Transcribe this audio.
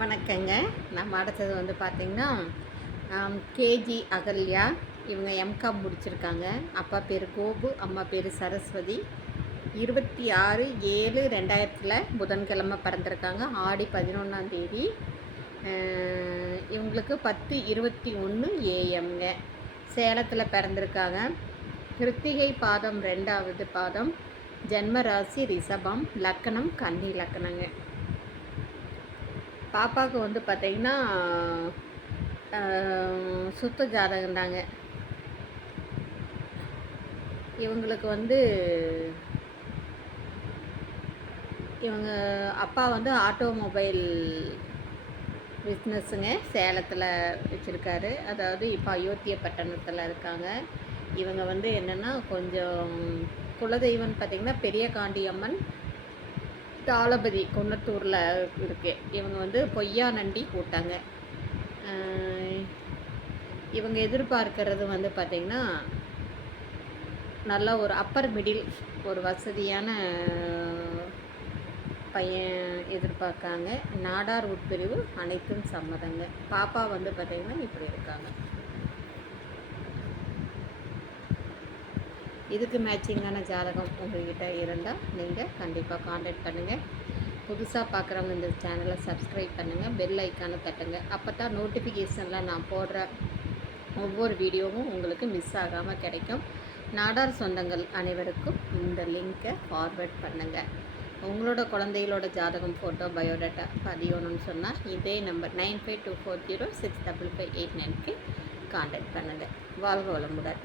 வணக்கங்க. நம்ம அடுத்தது வந்து பார்த்திங்கன்னா கேஜி அகல்யா. இவங்க எம்காம் முடிச்சிருக்காங்க. அப்பா பேர் கோபு, அம்மா பேர் சரஸ்வதி. 26/7/2000 புதன்கிழமை பிறந்திருக்காங்க. ஆடி 11ஆம் தேதி. இவங்களுக்கு 10:21 AM சேலத்தில் பிறந்திருக்காங்க. கிருத்திகை பாதம் 2வது பாதம். ஜென்ம ராசி ரிஷபம், லக்கணம் கன்னி லக்கணங்க. பாப்பாவுக்கு வந்து பார்த்திங்கன்னா சுத்த ஜாதகம்தாங்க. இவங்களுக்கு வந்து இவங்க அப்பா வந்து ஆட்டோமொபைல் பிஸ்னஸுங்க சேலத்தில் வச்சுருக்காரு. அதாவது இப்போ அயோத்தியப்பட்டினத்தில் இருக்காங்க. இவங்க வந்து என்னென்னா கொஞ்சம் குலதெய்வம்னு பார்த்திங்கன்னா பெரிய காண்டியம்மன் தாளபதி குன்னத்தூரில் இருக்கு. இவங்க வந்து பொய்யா நண்டி கூட்டாங்க. இவங்க எதிர்பார்க்கறது வந்து பார்த்திங்கன்னா நல்லா ஒரு அப்பர் மிடில் ஒரு வசதியான பையன் எதிர்பார்க்காங்க. நாடார் உட்பிரிவு அனைத்தும் சம்மதங்க. பாப்பா வந்து பார்த்திங்கன்னா இப்படி இருக்காங்க. இதுக்கு மேட்சிங்கான ஜாதகம் உங்கள்கிட்ட இருந்தால் நீங்கள் கண்டிப்பாக காண்டாக்ட் பண்ணுங்கள். புதுசாக பார்க்குறவங்க இந்த சேனலை சப்ஸ்கிரைப் பண்ணுங்கள், பெல் ஐக்கானை தட்டுங்க. அப்போ தான் நோட்டிஃபிகேஷனில் நான் போடுற ஒவ்வொரு வீடியோவும் உங்களுக்கு மிஸ் ஆகாமல் கிடைக்கும். நாடார் சொந்தங்கள் அனைவருக்கும் இந்த லிங்க்கை ஃபார்வேர்ட் பண்ணுங்கள். உங்களோட குழந்தைகளோட ஜாதகம் ஃபோட்டோ பயோடேட்டா பதியணும்னு சொன்னால் இதே நம்பர் 9524065558 காண்டாக்ட் பண்ணுங்கள். வாழ்க வளமுடன்.